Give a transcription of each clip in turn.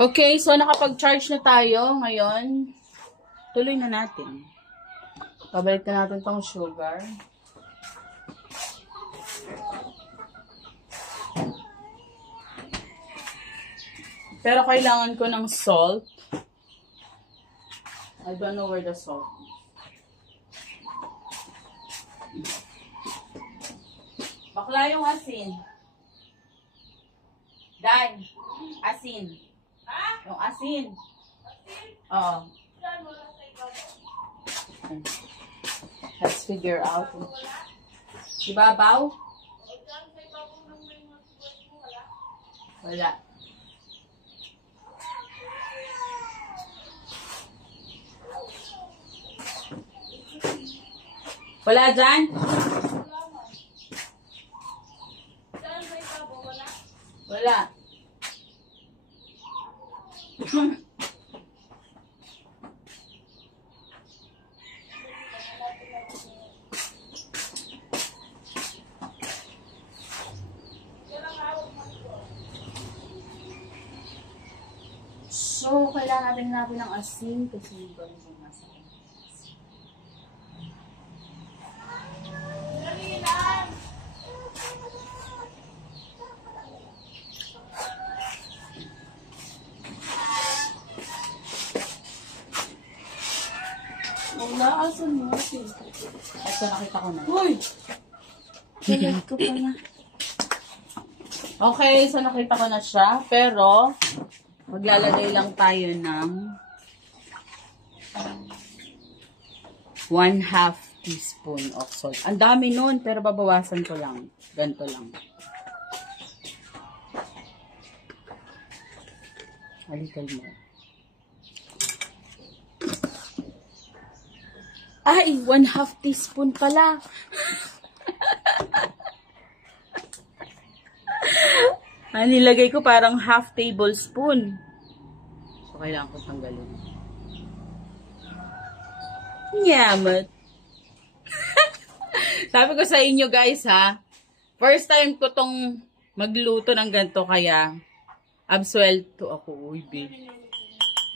Okay, so nakapag-charge na tayo ngayon. Tuloy na natin. Pabalik na natin tong sugar. Pero kailangan ko ng salt. I don't know where the salt is. Bakla yung asin. Dan, asin. Ha? Yung asin. Asin? Oo. Let's figure out. Ibabaw? Wala. Wala dyan? Wala. So, kailangan natin ng asin kasi hindi ko rin masama. Wala, asan mo? Ito, nakita ko na. Uy! Kailan ko pa na. Okay, so nakita ko na siya. Pero, maglalagay lang tayo ng 1/2 teaspoon of salt. Ang dami nun, pero babawasan ko lang. Ganito lang. A little more. Ay, 1/2 teaspoon pala. Nilagay ko parang 1/2 tablespoon. So, kailangan ko tanggalin. Yamat. Sabi ko sa inyo guys ha, first time ko tong magluto ng ganito kaya absuelto ako. Uy, babe.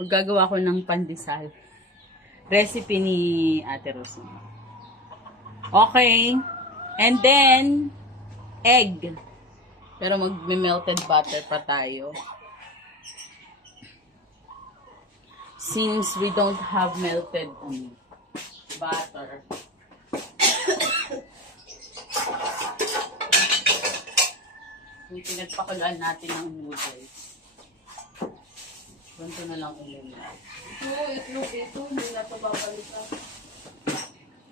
Maggagawa ko ng pandesal. Recipe ni Ate Rosie. Okay. And then, egg. Pero mag-melted butter pa tayo. Since we don't have melted butter. Yung pinagpakulaan natin ng noodles. Ganito na lang ulit. Ito, hindi na ito babalikan.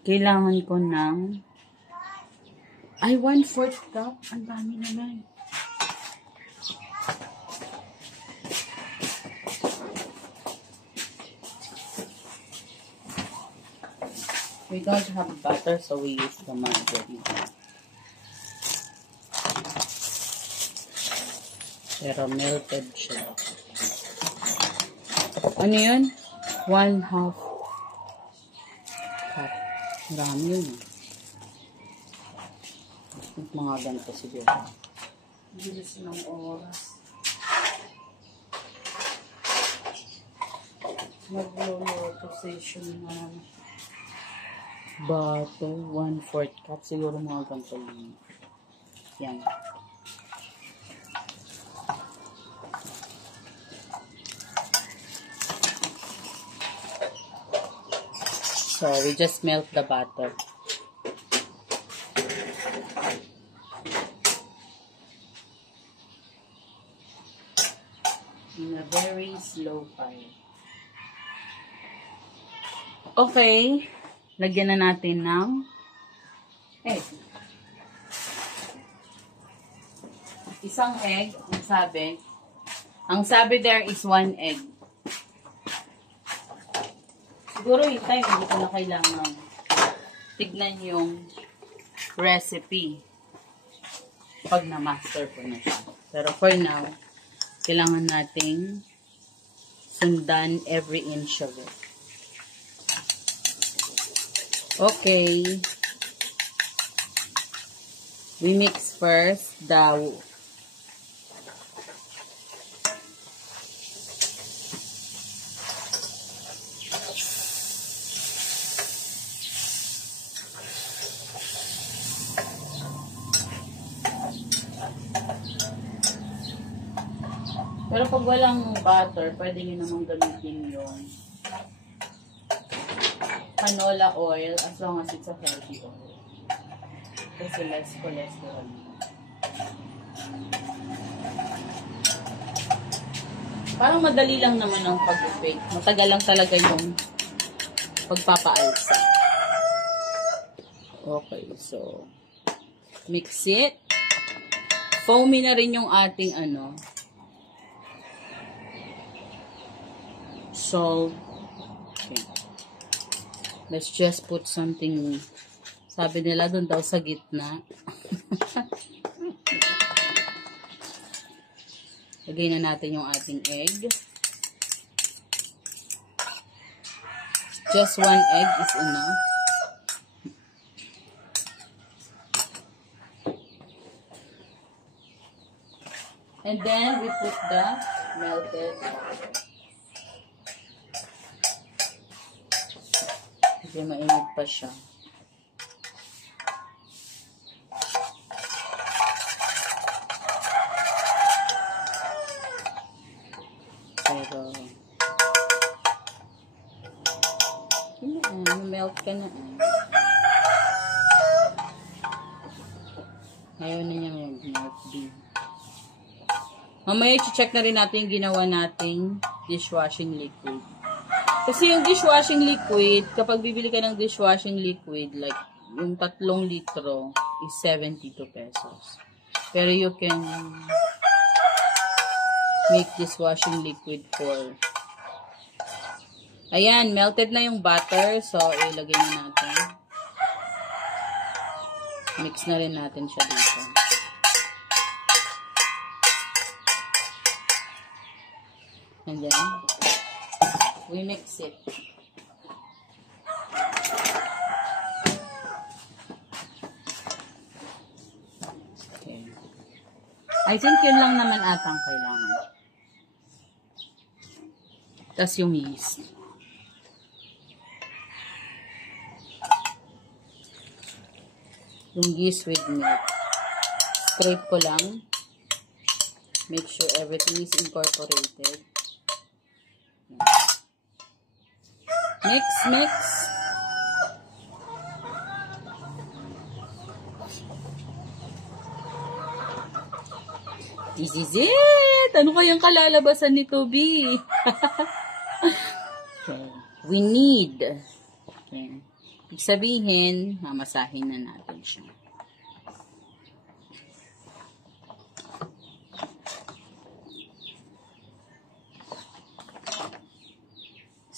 Kailangan ko ng 1/4 cup. Ang dami naman. We don't have butter, so we use the margarine. Pero melted siya. Ano yun? 1/2 cup. Marami yun. Mga ganito siguro. Bilis ng oras. Magluluto session na. Butter, 1/4 cup. Siguro mga ganito yun. Yan. So, we just melt the butter. In a very slow fire. Okay. Lagyan na natin ng egg. Isang egg, ang sabi. Ang sabi there is 1 egg. Siguro yung time, hindi ko na kailangan tignan yung recipe pag na-master ko na siya. Pero for now, kailangan nating sundan every inch of it. Okay. We mix first the Pero pag walang butter, pwede nyo namang gamitin yung canola oil as long as it's a healthy oil. Kasi less cholesterol. Parang madali lang naman ang pag-bake. Matagal lang talaga yung pagpapaalsa. Okay, so mix it. Foamy na rin yung ating salt. Okay. Let's just put something, sabi nila doon daw sa gitna. Lagay na natin yung ating egg. Just 1 egg is enough. And then we put the melted butter. Kasi mainit pa siya. Pero melt ka na. Ayaw na niya mag-melt din. Mamaya i-check na rin natin yung ginawa nating dishwashing liquid. Kasi yung dishwashing liquid, kapag bibili ka ng dishwashing liquid, like yung 3 litro is 72 pesos. Pero you can make dishwashing liquid for... Ayan, melted na yung butter. So, ilagay na natin. Mix na rin natin siya dito. And then, we mix it. Okay. I think yun lang naman atang kailangan. Tapos yung yeast. Yung yeast with milk. Scrape ko lang. Make sure everything is incorporated. Mix, mix. This is it! Ano kayang kalalabasan nito, B? Okay. We need. Okay. Ibig sabihin, mamasahin na natin siya.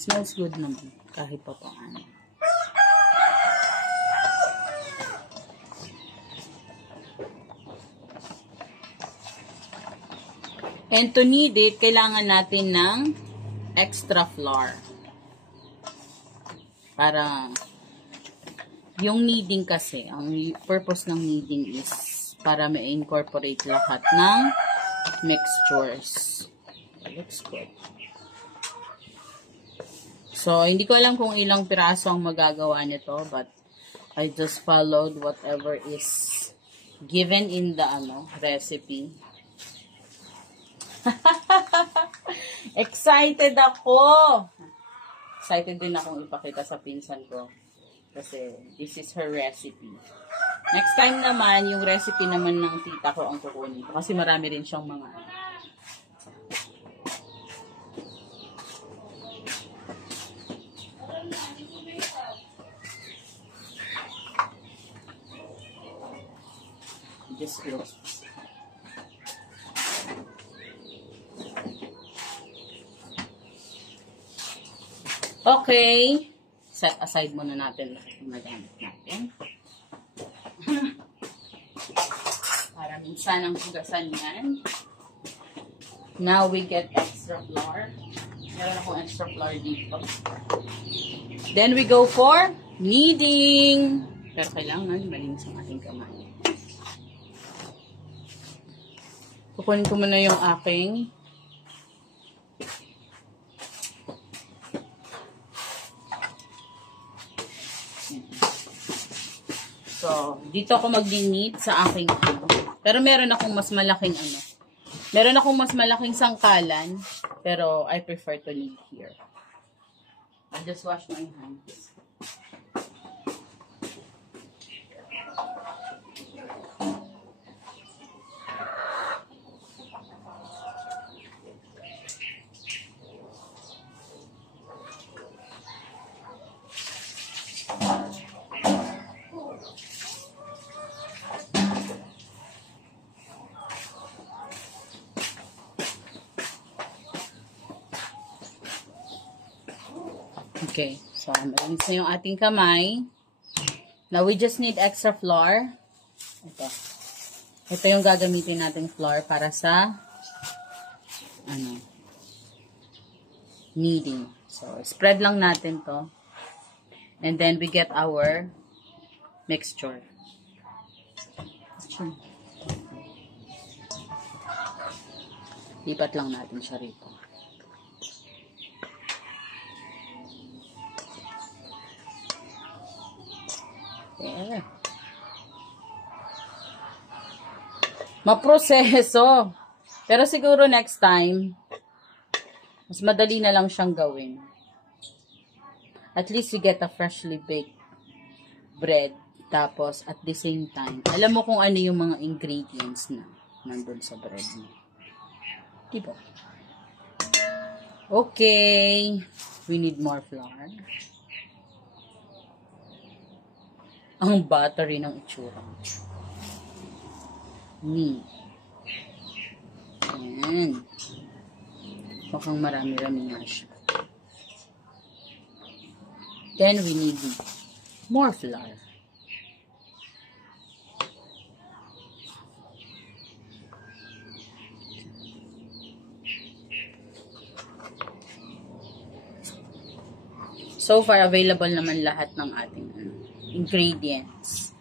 Smells good naman, kahit pa paano. And to knead it, kailangan natin ng extra flour. Para, yung kneading kasi, ang purpose ng kneading is para ma-incorporate lahat ng mixtures. Looks good. So, hindi ko alam kung ilang piraso ang magagawa nito, but I just followed whatever is given in the recipe. Excited ako! Excited din akong ipakita sa pinsan ko. Kasi this is her recipe. Next time naman, yung recipe naman ng tita ko ang kukunin ko. Kasi marami rin siyang mga just close. Okay. Set aside muna natin lahat ng magamit natin. Para minsan ang hugasan yan. Now we get extra flour. Meron akong extra flour dito. Then we go for kneading. Pero kailangan malinis ang ating kamay. Kukunin ko muna yung aking so, dito ako mag-knead sa aking Pero meron akong mas malaking Meron akong mas malaking sangkalan, pero I prefer to leave here. I'll just wash my hands. Okay, so malinis na yung ating kamay. Now, we just need extra flour. Ito. Ito yung gagamitin nating flour para sa kneading. So, spread lang natin to. And then, we get our mixture. Lipat lang natin siya rito. Yeah. Maproseso. Pero siguro next time, mas madali na lang siyang gawin. At least you get a freshly baked bread. Tapos, at the same time, alam mo kung ano yung mga ingredients na nandun sa bread mo. Diba? Okay. We need more flour. Ang battery ng itsura. Ayan. Mukhang marami-rami nga siya. Then we need more flour. So far, available naman lahat ng ating ingredients.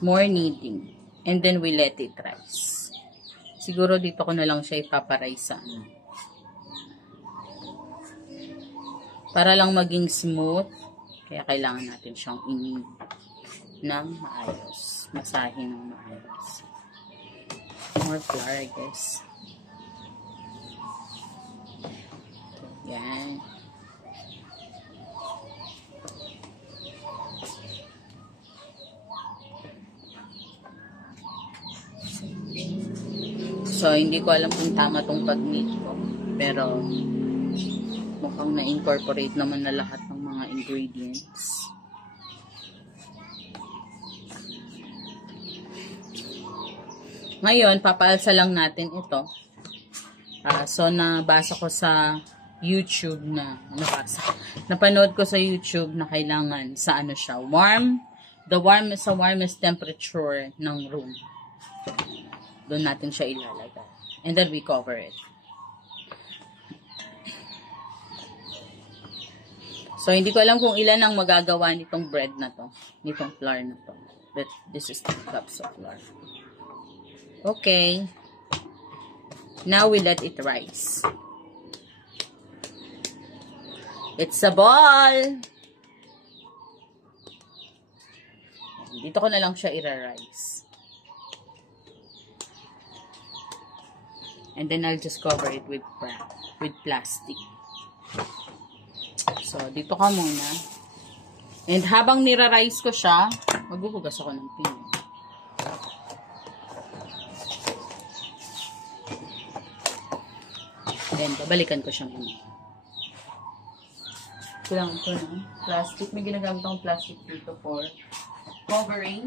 More kneading. And then we let it rise. Siguro dito ko na lang siya ipaparise sa para lang maging smooth. Kaya kailangan natin siyang i-knead ng maayos. Masahin ng maayos. More flour, I guess. Okay, yan. So, hindi ko alam kung tama tong pag-knead ko. Pero, mukhang na-incorporate naman na lahat ng mga ingredients. Ngayon, papaalsa lang natin ito. So, nabasa ko sa YouTube napanood ko sa YouTube na kailangan sa ano siya, sa warmest temperature ng room. Doon natin siya ilalagay. And then we cover it. So, hindi ko alam kung ilan ang magagawa nitong bread na to. Nitong flour na to. But this is 2 cups of flour. Okay. Now we let it rise. It's a ball! Dito ko na lang siya ira-rise. And then I'll just cover it with plastic. So, dito ka muna. And habang nira-rise ko siya, maghuhugas ako ng pin. Then, babalikan ko siya muna. Kailangan ko ng plastic. May ginagamit akong plastic dito for covering.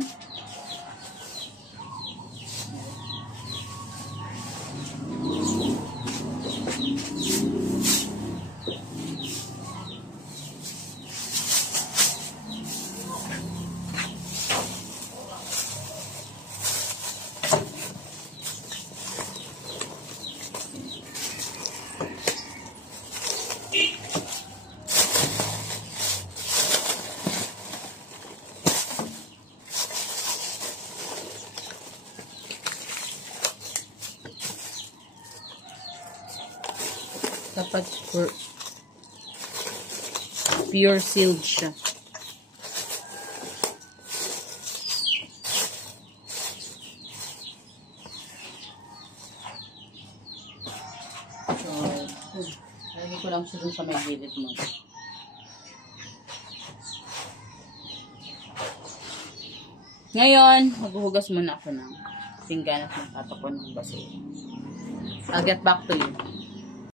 Dapat pure sealed siya. So, lagay ko lang siya dun sa may gilid mo. Ngayon, maghuhugas muna ako ng pinggan at magtatapon ng basura. I'll get back to you.